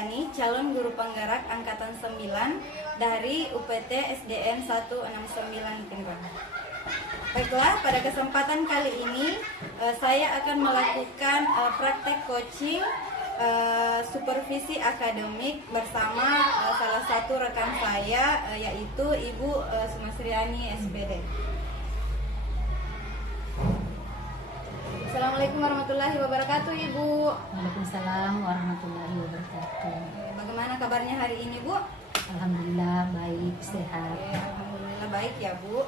Sumasriani, calon guru penggerak angkatan 9 dari UPT SDN 169 Pinrang. Baiklah, pada kesempatan kali ini saya akan melakukan praktek coaching supervisi akademik bersama salah satu rekan saya, yaitu Ibu Sumasriani SPD. Assalamualaikum warahmatullahi wabarakatuh, Ibu. Waalaikumsalam warahmatullahi wabarakatuh. Bagaimana kabarnya hari ini, Bu? Alhamdulillah baik, sehat. Alhamdulillah baik ya, Bu.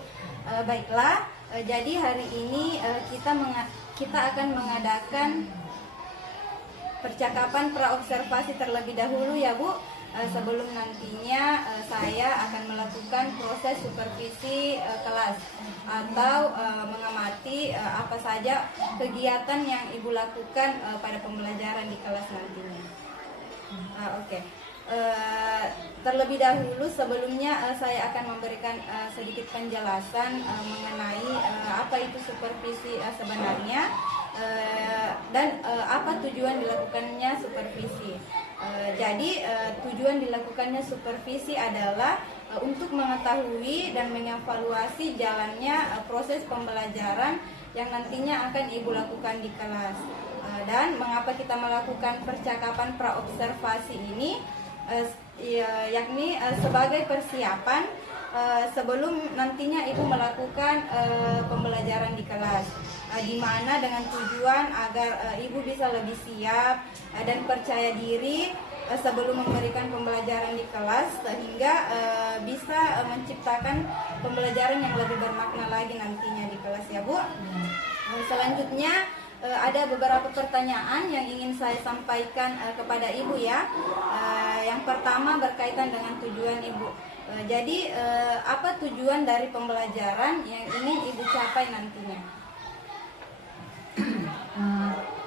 Baiklah, jadi hari ini kita akan mengadakan percakapan praobservasi terlebih dahulu ya, Bu. Sebelum nantinya saya akan melakukan proses supervisi kelas atau mengamati apa saja kegiatan yang Ibu lakukan pada pembelajaran di kelas nantinya. Oke. Terlebih dahulu sebelumnya saya akan memberikan sedikit penjelasan mengenai apa itu supervisi sebenarnya dan apa tujuan dilakukannya supervisi. Jadi tujuan dilakukannya supervisi adalah untuk mengetahui dan mengevaluasi jalannya proses pembelajaran yang nantinya akan Ibu lakukan di kelas. Dan mengapa kita melakukan percakapan praobservasi ini, yakni sebagai persiapan sebelum nantinya Ibu melakukan pembelajaran di kelas, di mana dengan tujuan agar Ibu bisa lebih siap dan percaya diri sebelum memberikan pembelajaran di kelas, sehingga bisa menciptakan pembelajaran yang lebih bermakna lagi nantinya di kelas ya, Bu. Selanjutnya ada beberapa pertanyaan yang ingin saya sampaikan kepada Ibu ya. Yang pertama berkaitan dengan tujuan Ibu. Jadi apa tujuan dari pembelajaran yang ingin Ibu capai nantinya?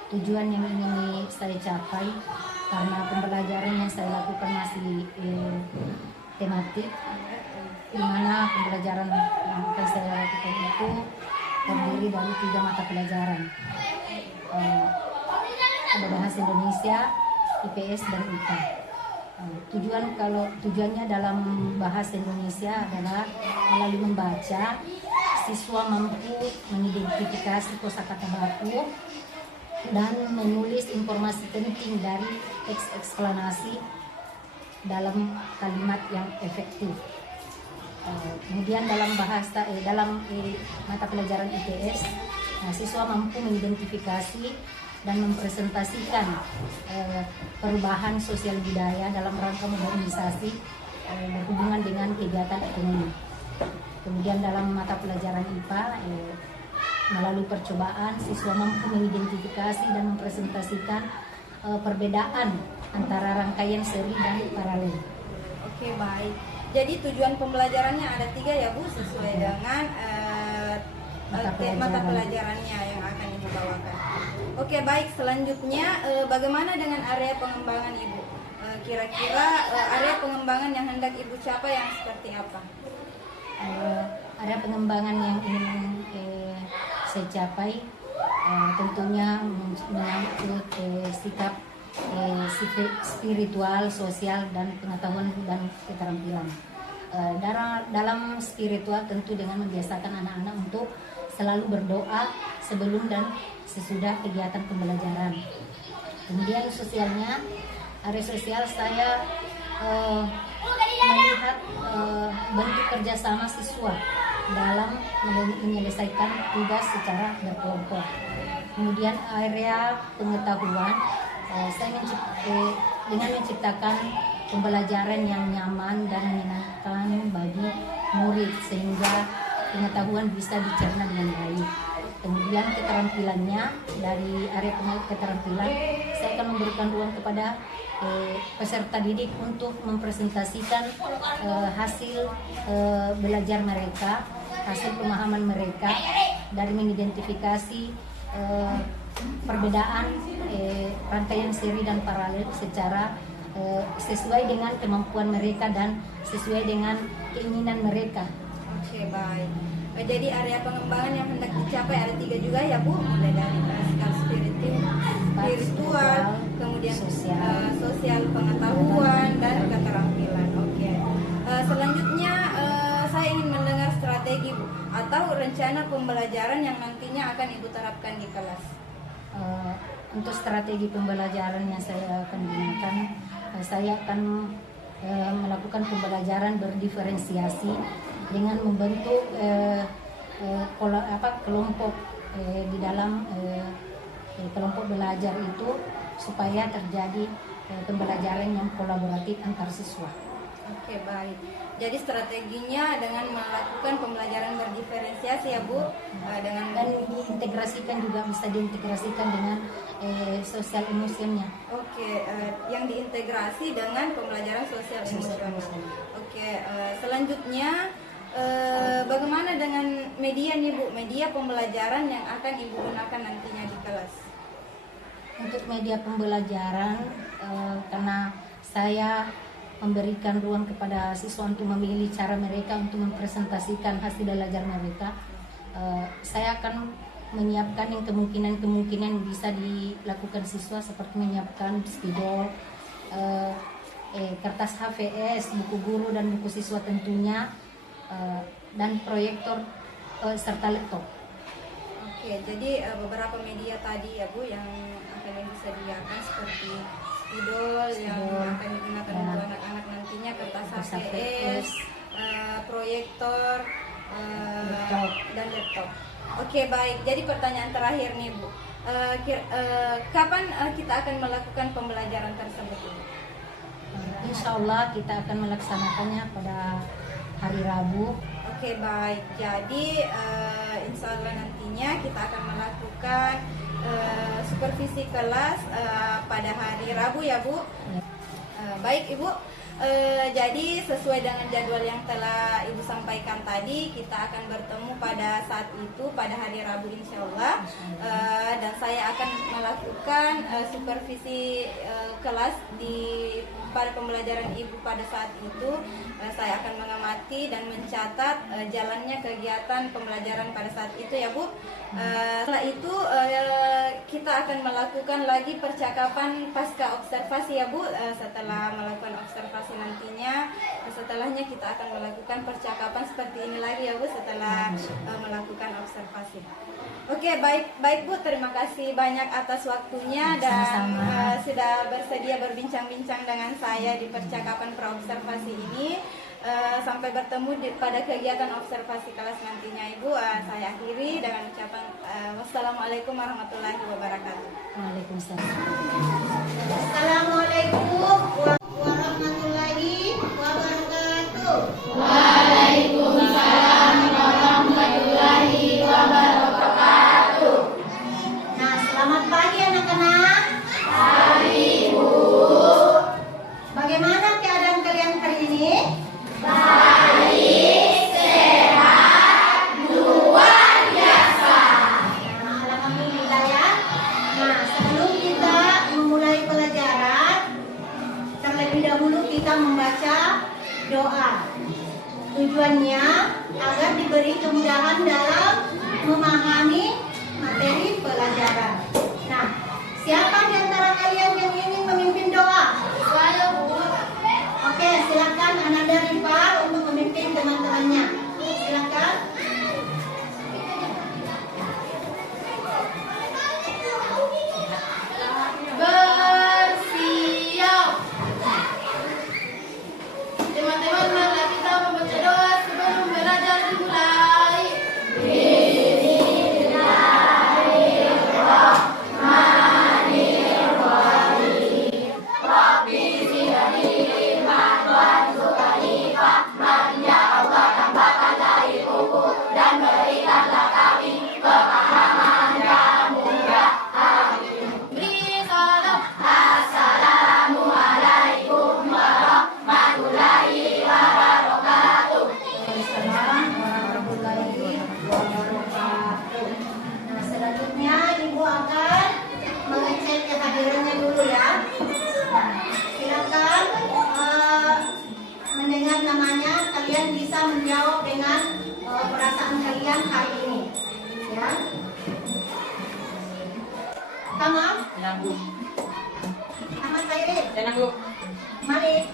Tujuan yang ingin saya capai, karena pembelajaran yang saya lakukan masih tematik, di mana pembelajaran yang akan saya lakukan itu terdiri dari 3 mata pelajaran. Ada bahasa Indonesia, IPS dan IPA. Tujuannya dalam bahasa Indonesia adalah melalui membaca, siswa mampu mengidentifikasi kosakata baku dan menulis informasi penting dari teks eksplanasi dalam kalimat yang efektif. Kemudian dalam mata pelajaran IPS, siswa mampu mengidentifikasi dan mempresentasikan perubahan sosial budaya dalam rangka modernisasi berhubungan dengan kegiatan ekonomi. Kemudian dalam mata pelajaran IPA, melalui percobaan, siswa mampu mengidentifikasi dan mempresentasikan perbedaan antara rangkaian seri dan paralel. Oke, baik. Jadi tujuan pembelajarannya ada 3 ya, Bu, sesuai dengan mata pelajarannya yang akan Ibu bawakan. Oke, baik. Selanjutnya bagaimana dengan area pengembangan Ibu? Kira-kira area pengembangan yang hendak Ibu capai yang seperti apa? Area pengembangan yang ingin saya capai tentunya menyangkut sikap spiritual, sosial, dan pengetahuan dan keterampilan. Dalam spiritual tentu dengan membiasakan anak-anak untuk selalu berdoa sebelum dan sesudah kegiatan pembelajaran. Kemudian sosialnya, area sosial saya melihat bentuk kerjasama siswa dalam menyelesaikan tugas secara berkelompok. Kemudian area pengetahuan, saya dengan menciptakan pembelajaran yang nyaman dan menyenangkan bagi murid sehingga pengetahuan bisa dicerna dengan baik. Kemudian keterampilannya, dari area keterampilan saya akan memberikan ruang kepada peserta didik untuk mempresentasikan hasil belajar mereka, hasil pemahaman mereka dari mengidentifikasi perbedaan rangkaian seri dan paralel secara sesuai dengan kemampuan mereka dan sesuai dengan keinginan mereka. Oke, baik. Jadi area pengembangan yang hendak dicapai ada 3 juga ya, Bu, mulai dari sikap spiritual, kemudian sosial pengetahuan rencana pembelajaran yang nantinya akan Ibu terapkan di kelas? Untuk strategi pembelajaran yang saya akan gunakan, saya akan melakukan pembelajaran berdiferensiasi dengan membentuk kelompok di dalam kelompok belajar itu supaya terjadi pembelajaran yang kolaboratif antar siswa. Oke, baik. Jadi strateginya dengan melakukan pembelajaran berdiferensiasi ya Bu, dengan Dan diintegrasikan juga, bisa diintegrasikan dengan sosial emosionnya. Oke, yang diintegrasi dengan pembelajaran sosial emosional. Oke, selanjutnya bagaimana dengan media nih Bu? Media pembelajaran yang akan Ibu gunakan nantinya di kelas? Untuk media pembelajaran, karena saya memberikan ruang kepada siswa untuk memilih cara mereka untuk mempresentasikan hasil belajar mereka, saya akan menyiapkan yang kemungkinan bisa dilakukan siswa, seperti menyiapkan spidol, kertas HVS, buku guru dan buku siswa tentunya, dan proyektor serta laptop. Oke, jadi beberapa media tadi ya Bu yang akan disediakan seperti spidol yang akan digunakan untuk anak-anak nantinya, kertas HVS, proyektor, dan laptop. Oke, baik. Jadi pertanyaan terakhir nih Bu, kapan kita akan melakukan pembelajaran tersebut Bu? Insya Allah kita akan melaksanakannya pada hari Rabu. Oke, baik. Jadi insya Allah nantinya kita akan melakukan supervisi kelas pada hari Rabu ya Bu. Baik Ibu, jadi sesuai dengan jadwal yang telah Ibu sampaikan tadi, kita akan bertemu pada saat itu pada hari Rabu insya Allah. Dan saya akan melakukan supervisi kelas pada pembelajaran Ibu pada saat itu. Saya akan mengamati dan mencatat jalannya kegiatan pembelajaran pada saat itu ya Bu. Setelah itu kita akan melakukan lagi percakapan pasca observasi ya Bu. Setelah melakukan observasi nantinya, setelahnya kita akan melakukan percakapan seperti ini lagi ya Bu, setelah melakukan observasi. Oke, baik Bu, terima kasih banyak atas waktunya dan sudah bersedia berbincang-bincang dengan saya di percakapan praobservasi ini. Sampai bertemu pada kegiatan observasi kelas nantinya Ibu. Saya akhiri dengan ucapan wassalamualaikum warahmatullahi wabarakatuh. Waalaikumsalam. Assalamualaikum warahmatullahi wabarakatuh. Waalaikumsalam warahmatullahi wabarakatuh. Nah, selamat pagi anak-anak. Pagi Bu. Bagaimana keadaan kalian hari ini? Baik, sehat, luar biasa. Nah, alhamdulillah ya. Nah, sebelum kita memulai pelajaran, terlebih dahulu kita membaca doa. Tujuannya agar diberi kemudahan dalam memahami materi pelajaran. Nah, siapa di antara kalian yang ingin memimpin doa? Saya Bu. Oke, silakan Ananda Rifar untuk memimpin teman-temannya. Silakan. Bersiap. Teman-teman, mari kita membaca doa sebelum belajar dimulai. Beri salam. Assalamualaikum warahmatullahi wabarakatuh. Nah, selanjutnya Ibu akan mengecek kehadirannya dulu ya. Nah, silakan mendengar namanya, kalian bisa menjawab dengan perasaan kalian hari ini. Ya. Tamam? Ahmad Khairi. Malik.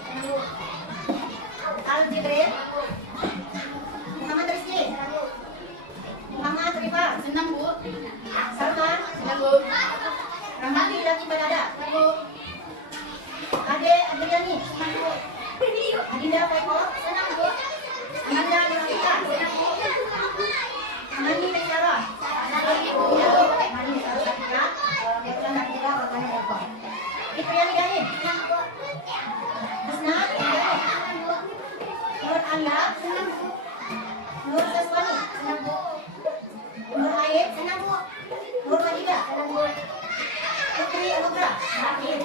Al Jibril. Muhammad Rizki. Bu. Rahmati lagi berada. Bu. Ade Adriani. Adinda Faiko. Amanda Nurafika. Amani Pesara. Amani Pesara. Kebetulan tak juga orangnya Delkom. Fitriani Dani. Husna. Nur Anda. Nur Saswani. Nur Aib. Nur Madida. Putri Anugra. Sakit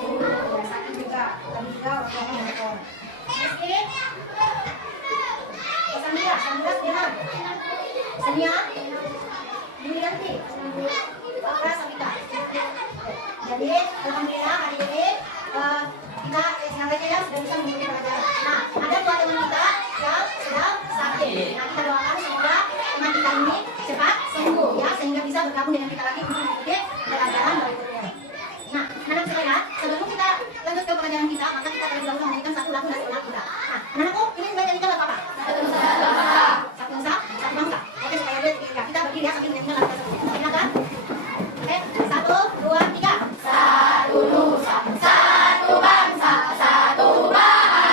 juga. Tadi juga orangnya Delkom. Rizky. Samira. Samira Sedihan. Senia. Yulianti. Bakra Sabita. Jadi alhamdulillah hari ini kita sengaja ya sudah bisa mengikuti pelajaran. Nah, ada dua teman kita yang sedang sakit. Nah, kita doakan semoga teman kita ini cepat sembuh ya sehingga bisa bergabung dengan kita lagi untuk mengikuti pelajaran berikutnya. Nah, anak sekalian, sebelum kita lanjut ke pelajaran kita, maka kita terlebih dahulu menyanyikan satu lagu nasional kita. Nah, anakku ini menyanyikan lagu apa? Satu nusa, satu bangsa. Oke, supaya dia kita berdiri ya sambil menyanyikan lagu tersebut. Silakan. Oke, 1, 2, 3. Satu nusa, satu bangsa, satu bahasa.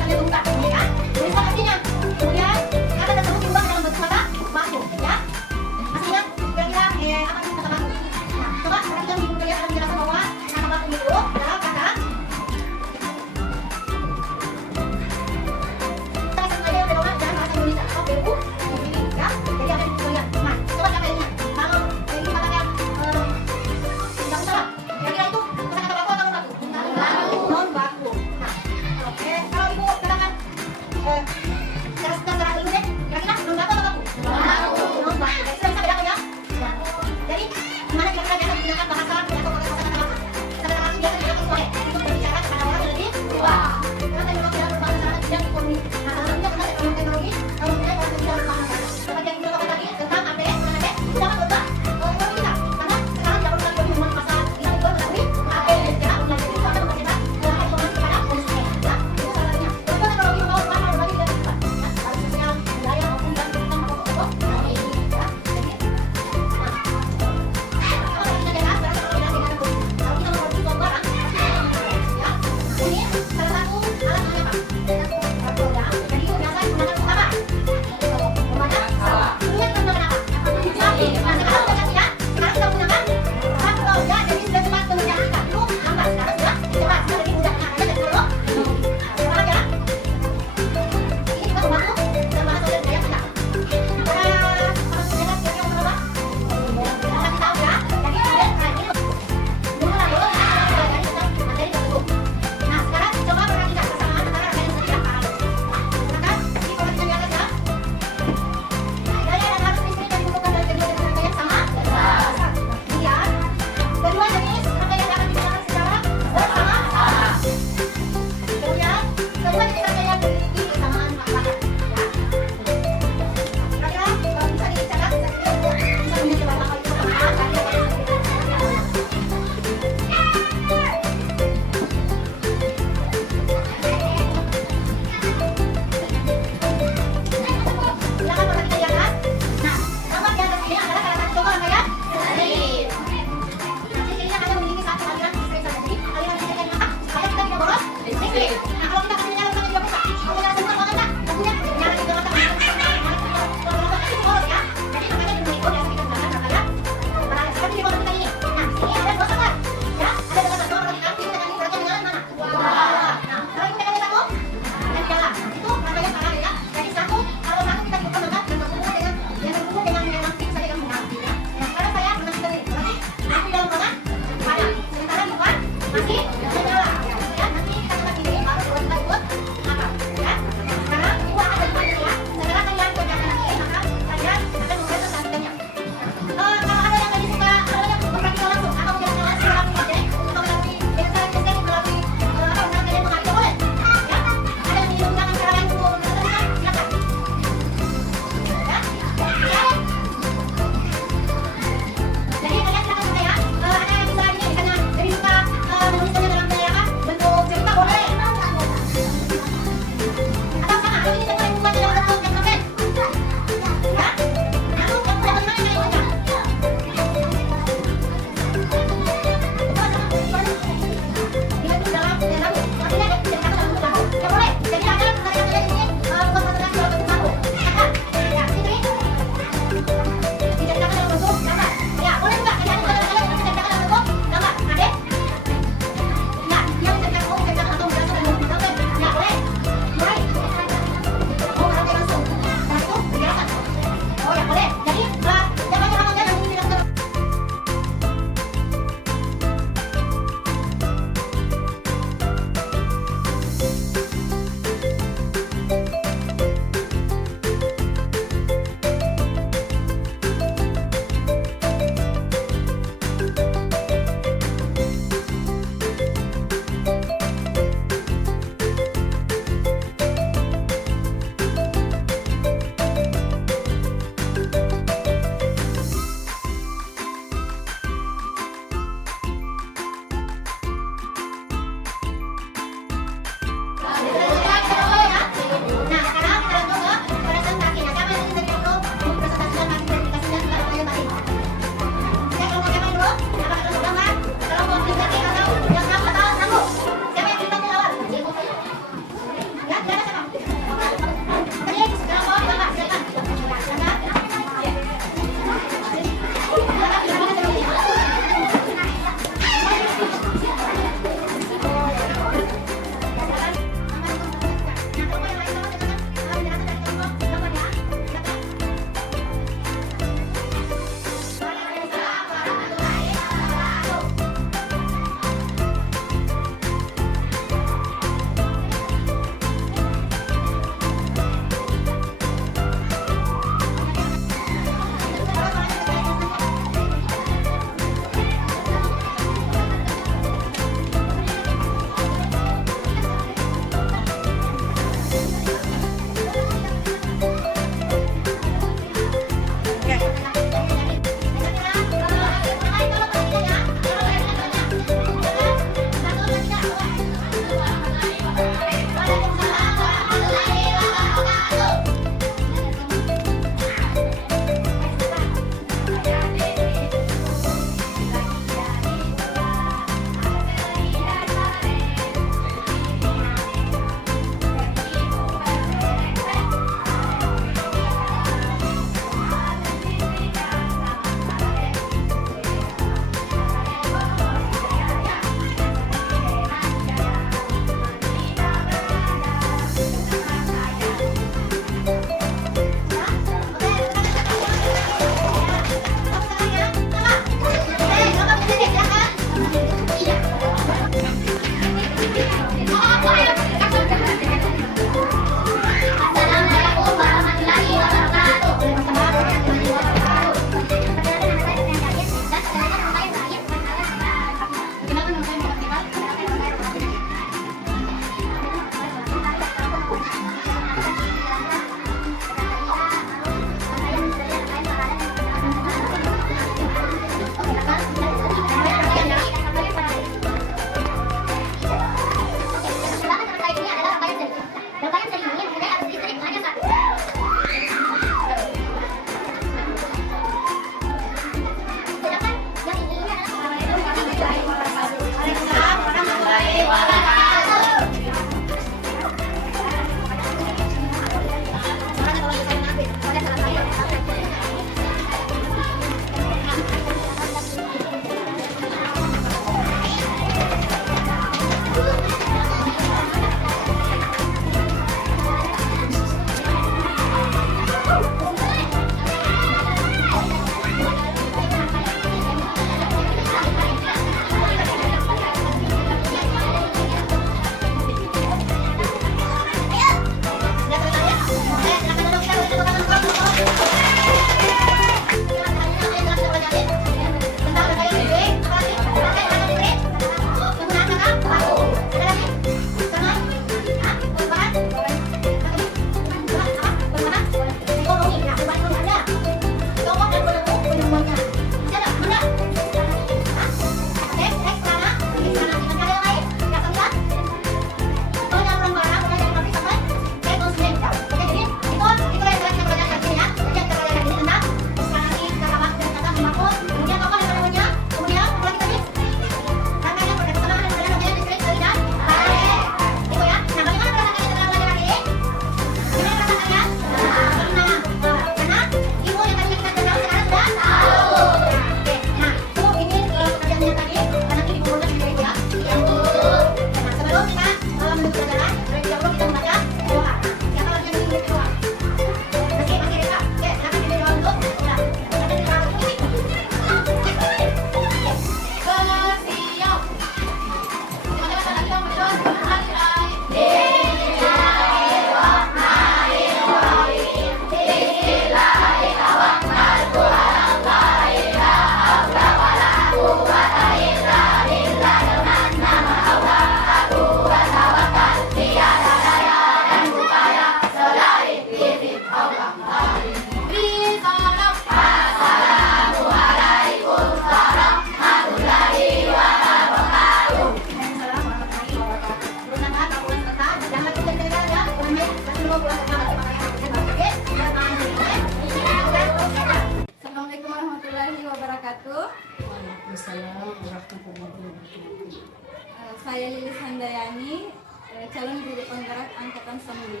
calon guru penggerak angkatan 9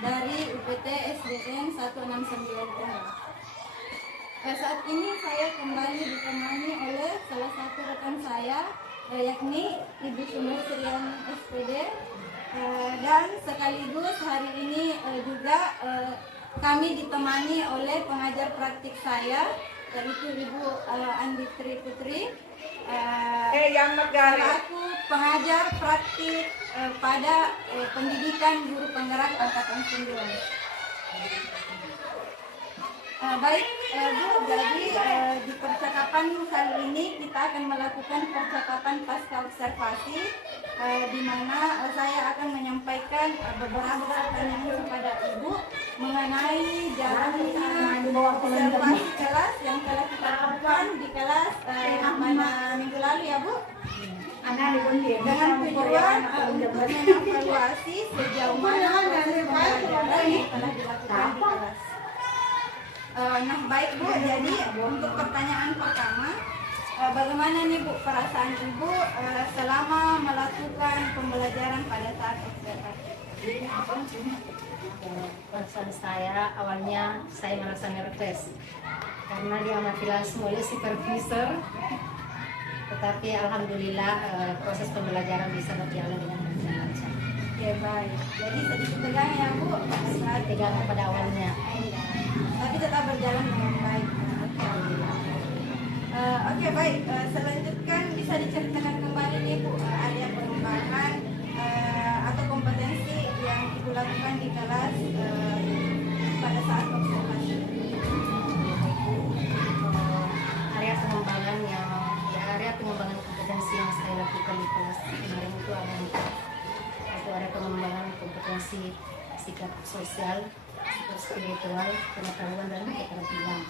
dari UPT SDN 169 Tangerang. Saat ini saya kembali ditemani oleh salah satu rekan saya, yakni Ibu Sumestrian SPD, dan sekaligus hari ini juga kami ditemani oleh pengajar praktik saya, yaitu Ibu Andi Tri Putri, selaku pengajar praktik pada pendidikan guru penggerak angkatan 9. Baik Bu, jadi di percakapan kali ini kita akan melakukan percakapan pasca observasi, di mana saya akan menyampaikan beberapa pertanyaan kepada Ibu mengenai jalannya observasi kelas yang telah kita lakukan di kelas pada minggu lalu ya Bu. Dengan tujuan untuk mengevaluasi sejauh mana proses pembelajaran yang telah dilakukan di kelas. Nah baik Bu, jadi untuk pertanyaan pertama, bagaimana nih Bu perasaan Ibu selama melakukan pembelajaran pada saat observasi? Perasaan saya awalnya saya merasa nervous karena diamati langsung oleh supervisor, tetapi alhamdulillah proses pembelajaran bisa berjalan dengan lancar. Oke baik, jadi sedikit tegang ya Bu pada saat Tegang pada awalnya, tapi tetap berjalan dengan baik. Oke baik, selanjutkan bisa diceritakan kembali nih Bu, ada pengembangan atau kompetensi yang Ibu lakukan di kelas pada saat observasi. area pengembangan kompetensi yang saya lakukan di kelas kemarin itu ada area pengembangan kompetensi sikap sosial, sikap spiritual, pengetahuan dan keterampilan.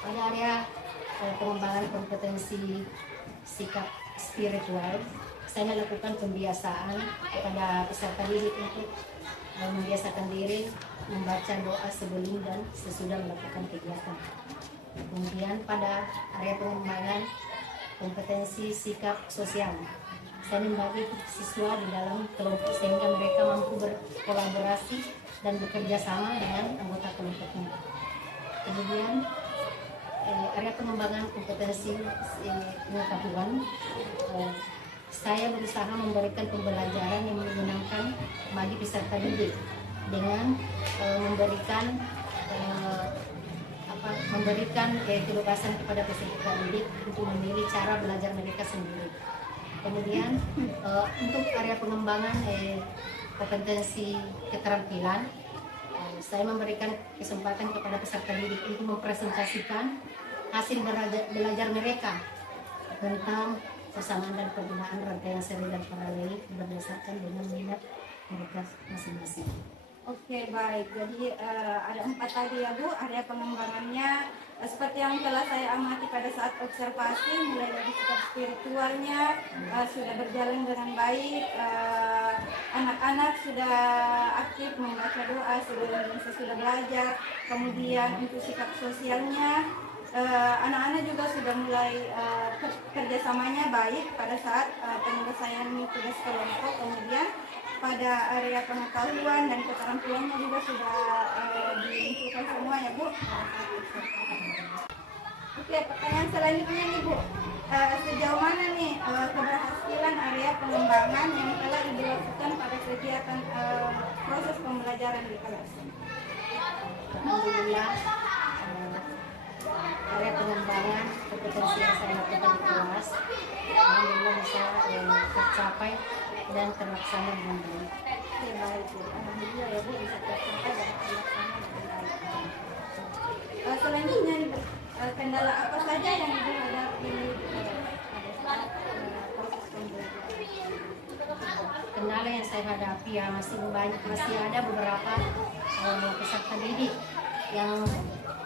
Pada area pengembangan kompetensi sikap spiritual, saya melakukan pembiasaan kepada peserta didik untuk membiasakan diri membaca doa sebelum dan sesudah melakukan kegiatan. Kemudian pada area pengembangan kompetensi sikap sosial, saya membagi siswa di dalam kelompok sehingga mereka mampu berkolaborasi dan bekerja sama dengan anggota kelompoknya. Kemudian area pengembangan kompetensi pengetahuan, saya berusaha memberikan pembelajaran yang menyenangkan bagi peserta didik dengan memberikan kebebasan kepada peserta didik untuk memilih cara belajar mereka sendiri. Kemudian untuk area pengembangan kompetensi keterampilan, saya memberikan kesempatan kepada peserta didik untuk mempresentasikan hasil belajar mereka tentang persamaan dan penggunaan rangkaian seri dan paralel berdasarkan dengan minat mereka masing-masing. Oke baik, jadi ada 4 tadi ya Bu, area pengembangannya seperti yang telah saya amati pada saat observasi, mulai dari sikap spiritualnya sudah berjalan dengan baik, anak-anak sudah aktif membaca doa sebelum dan sesudah belajar. Kemudian untuk sikap sosialnya, anak-anak juga sudah mulai kerjasamanya baik pada saat penyelesaian tugas kelompok. Kemudian pada area pengetahuan dan keterampilannya juga sudah dimunculkan semua ya Bu. Oke, pertanyaan selanjutnya nih Bu, sejauh mana nih keberhasilan area pengembangan yang telah dilakukan pada kegiatan proses pembelajaran di kelas? Alhamdulillah, area pengembangan kompetensi yang saya lakukan di kelas alhamdulillah bisa tercapai dan terlaksana dengan baik. Oke baik Bu, alhamdulillah ya Bu bisa tercapai dan terlaksana dengan baik. Selanjutnya nih Bu, kendala apa saja yang Ibu hadapi pada saat proses pembelajaran? Kendala yang saya hadapi ya masih ada beberapa peserta didik yang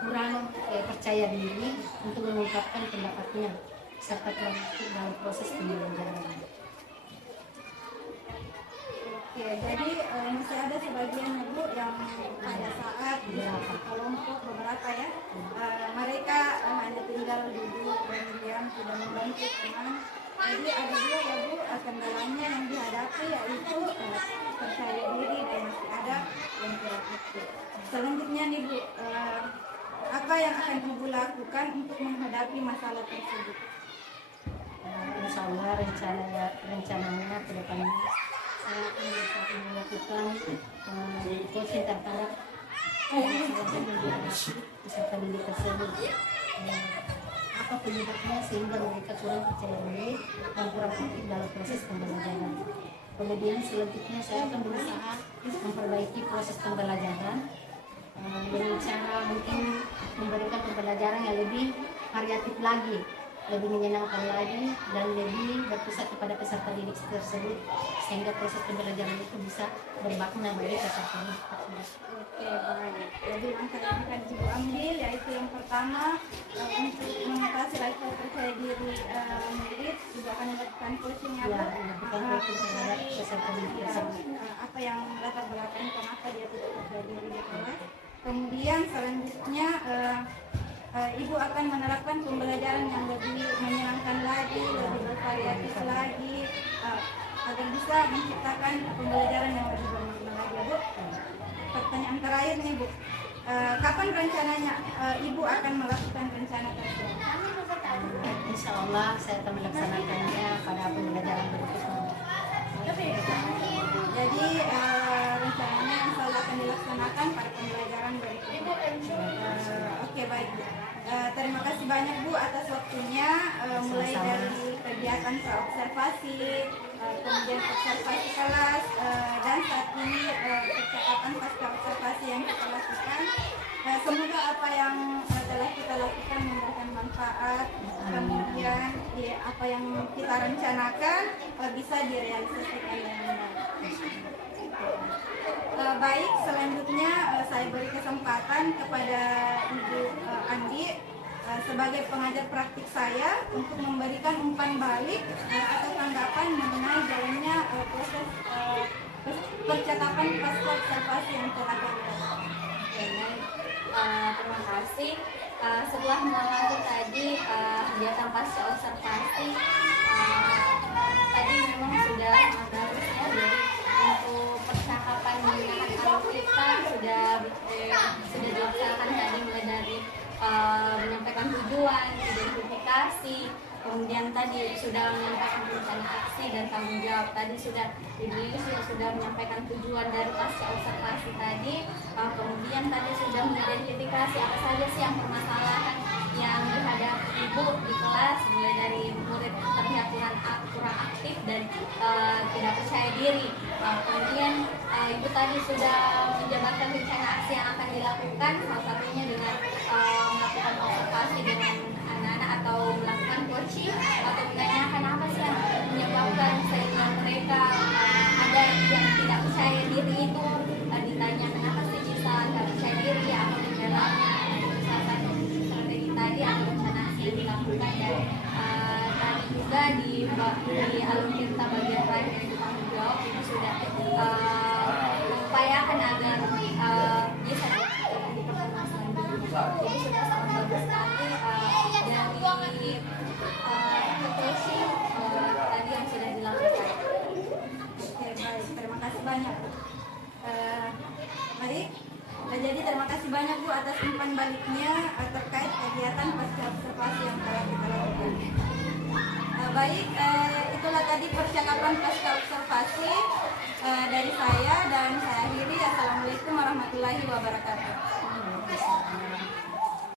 kurang percaya diri untuk mengungkapkan pendapatnya serta termasuk dalam proses pembelajaran. Oke, jadi masih ada sebagian Bu yang pada saat di kelompok beberapa ya, mereka hanya tinggal duduk dan diam, tidak membantu teman Jadi ada dua ya Bu kendalanya yang dihadapi, yaitu percaya diri dan masih ada yang kurang aktif. Selanjutnya nih Bu, apa yang akan Ibu lakukan untuk menghadapi masalah tersebut? Insya Allah rencananya ke depannya saya akan berusaha melakukan coaching terhadap peserta didik tersebut. Apa penyebabnya sehingga mereka kurang percaya diri dan kurang aktif dalam proses pembelajaran. Kemudian selanjutnya saya akan berusaha memperbaiki proses pembelajaran dengan cara mungkin memberikan pembelajaran yang lebih variatif lagi, lebih menyenangkan lagi, dan lebih berpusat kepada peserta didik tersebut sehingga proses pembelajaran itu bisa bermakna bagi peserta didik tersebut. Oke, baik. Jadi langkah yang akan Ibu ambil yaitu yang pertama, untuk mengatasi rasa percaya diri murid, Ibu akan melakukan coaching ya, Ya, Bu? melakukan coaching terhadap peserta didik Ya, tersebut. apa yang latar belakang kenapa dia tidak percaya diri di kelas. Kemudian selanjutnya Ibu akan menerapkan pembelajaran yang lebih menyenangkan lagi, lebih bervariatif lagi, agar bisa menciptakan pembelajaran yang lebih bermakna lagi ya, Bu. Pertanyaan terakhir nih Bu, kapan rencananya Ibu akan melakukan rencana tersebut? Insya Allah saya akan melaksanakannya pada pembelajaran berikutnya. Jadi rencananya insya Allah akan dilaksanakan pada pembelajaran berikutnya. Oke, baik Bu. Terima kasih banyak Bu atas waktunya, mulai dari kegiatan praobservasi, kemudian observasi kelas, dan saat ini percakapan pasca observasi yang kita lakukan. Semoga apa yang telah kita lakukan memberikan manfaat, kemudian apa yang kita rencanakan bisa direalisasikan dengan baik. Baik, selanjutnya saya beri kesempatan kepada Ibu Andi sebagai pengajar praktik saya untuk memberikan umpan balik atau tanggapan mengenai jalannya proses percakapan pasca observasi yang telah kami lakukan. Terima kasih. Setelah mengamati tadi kegiatan pasca observasi, tadi memang sudah bagusnya dari untuk percakapan menggunakan alutsista sudah dilaksanakan tadi, mulai dari menyampaikan tujuan, identifikasi, kemudian tadi sudah menyampaikan rencana aksi dan tanggung jawab. Tadi sudah Ibu sudah menyampaikan tujuan dari pasca observasi tadi, kemudian tadi sudah mengidentifikasi apa saja sih yang permasalahan yang dihadapi Ibu di kelas, mulai dari murid terlihat kurang aktif dan tidak percaya diri. Kemudian Ibu tadi sudah menjabarkan rencana aksi yang akan dilakukan, salah satunya dengan melakukan observasi dengan anak-anak atau melakukan coaching atau menanyakan apa sih yang menyebabkan sehingga mereka ada yang tidak percaya diri itu, ditanya kenapa sih bisa nggak percaya diri, apa gejalanya. Itu salah satu strategi tadi atau rencana aksi yang dilakukan. Dan tadi juga di alur cerita bagian terakhir yang ditanggung jawab itu sudah mengupayakan agar bisa di pertemuan selanjutnya. Jadi sudah sangat bagus sekali dari coaching tadi yang sudah dilakukan. Oke, baik. Terima kasih banyak Bu. Baik. Jadi terima kasih banyak Bu atas umpan baliknya terkait kegiatan pasca observasi yang telah kita lakukan. Baik, itulah tadi percakapan pasca observasi dari saya, dan saya akhiri. Assalamualaikum warahmatullahi wabarakatuh.